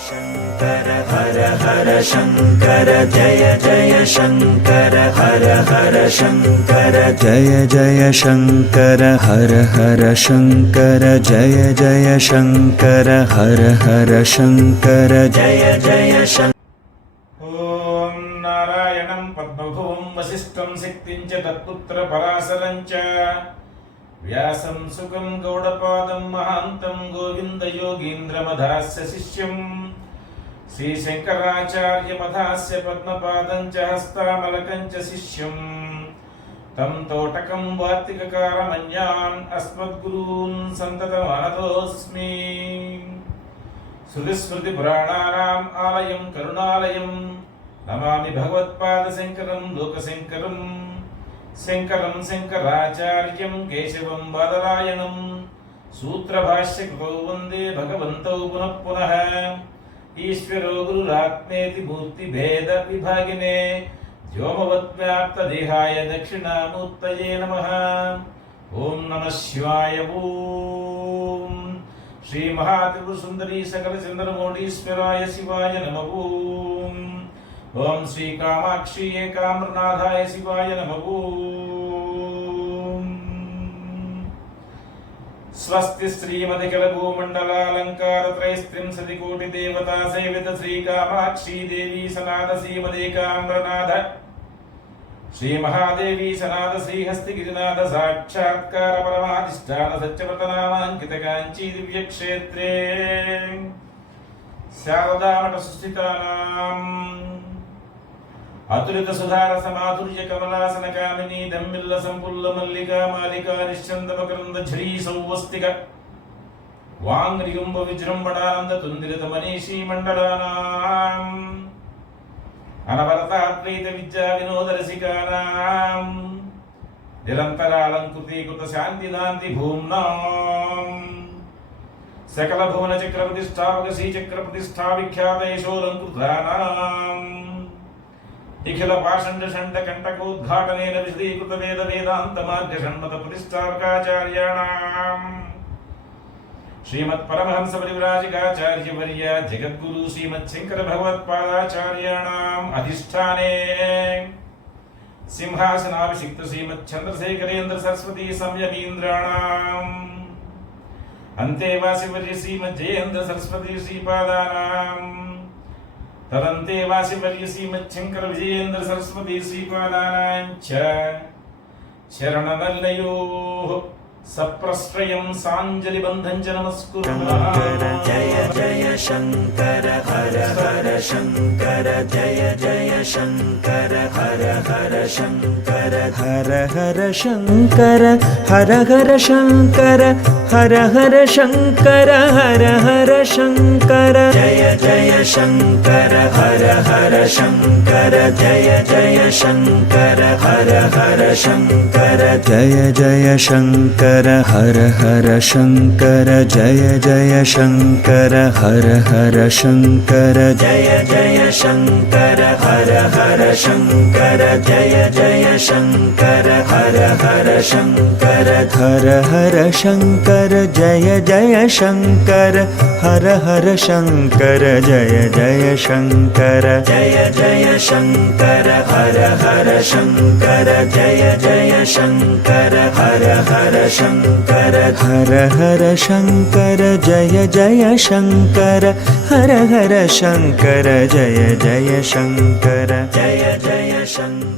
शंकर हर हर शंकर जय जय शंकर हर हर शंकर जय जय शंकर हर हर शंकर जय जय शंकर हर हर शंकर जय जय शंकर। ओम नारायणं पद्मभुवं वसिष्ठं शक्तिं च तत्पुत्र पराशरं च व्यासं सुखं गौडपादं महान्तं गोविन्दयोगीन्द्रमधास्य शिष्यं श्रीशङ्कराचार्यमधास्य पद्मपादं च हस्तामलकं च शिष्यं तं तोटकं वार्तिककारमन्यान् अस्मद्गुरून् सन्ततमानतोऽस्मि। श्रुतिस्मृतिपुराणानाम् आलयं करुणालयं नमामि भगवत्पादशङ्करं लोकशङ्करं शङ्करं शङ्कराचार्यं केशवं बादरायणं सूत्रभाष्यकृतौ वन्दे भगवन्तौ पुनः पुनः। ईश्वरो गुरुरात्मेति मूर्तिभेदविभागिने व्योमवद्व्याप्तदेहाय दक्षिणामूर्तये नमः। ॐ नमः शिवाय। ॐ श्री महात्रिपुरसुन्दरी सकलचन्द्रमौळीश्वराय शिवाय नमः। ओम श्री कामाक्षी एकाम्रनाथाय शिवाय नमः। स्वस्ति श्रीमदिकलभूमण्डलालङ्कारत्रयस्त्रिंशतिकोटिदेवता सेवित श्री कामाक्षी देवी सनाथ श्रीमदेकाम्रनाथ श्री महादेवी सनाथ श्रीहस्तिगिरिनाथ साक्षात्कार परमाधिष्ठान सत्यव्रतनामाङ्कित काञ्ची दिव्यक्षेत्रे शारदामठ सुस्थितानाम् अतुलित सुधार समाधुर्य कमलासन कामिनी दम्मिल्ल संपुल्ल मल्लिका मालिका निश्चंद मकरंद झरी सौवस्तिक वांग्रियुंब विजृंभणानंद तुंदिरित मनीषी मंडलानाम् अनवरताद्वैत विद्या विनोद रसिकानाम् निरंतरालंकृतीकृत शांतिदान्ति भूम्नाम् सकल भुवन चक्र प्रतिष्ठापक श्री चक्र प्रतिष्ठा विख्यात यशोलंकृतानाम् निखिल पाषंड षंड कंटकोद्घाटनेन विशदीकृत वेद वेदांत मार्ग षण्मत प्रतिष्ठापकाचार्याणाम् श्रीमत् परमहंस परिव्राजकाचार्य वर्य जगद्गुरु श्रीमत् शंकर भगवत्पादाचार्याणाम् अधिष्ठाने सिंहासनाभिषिक्त श्रीमत् चंद्रशेखरेन्द्र सरस्वती संयमीन्द्राणाम् अन्तेवासि वर्य श्रीमत् जयेन्द्र सरस्वती श्रीपादानाम् तदन्तेवासि वर्य श्रीमत् शंकर विजयेन्द्र सरस्वती श्रीपादानाञ्च शरणनल्लयोः सप्रश्रयं साञ्जलिबन्धं च नमस्कुर्मः। जय जय शंकर हर हर शंकर जय जय शंकर हर हर शंकर हर हर शंकर हर हर शंकर हर हर शंकर हर हर शंकर जय जय शंकर हर हर शंकर जय जय शंकर हर हर शंकर जय जय शंकर हर हर शंकर जय जय शंकर हर हर शंकर जय जय शंकर हर हर शंकर जय जय शंकर हर हर शंकर हर हर शंकर जय जय शंकर हर हर शंकर जय जय शंकर जय जय शंकर हर हर शंकर जय जय शंकर हर हर शंकर हर हर शंकर जय जय शंकर हर हर शंकर जय जय शंकर जय जय शंकर।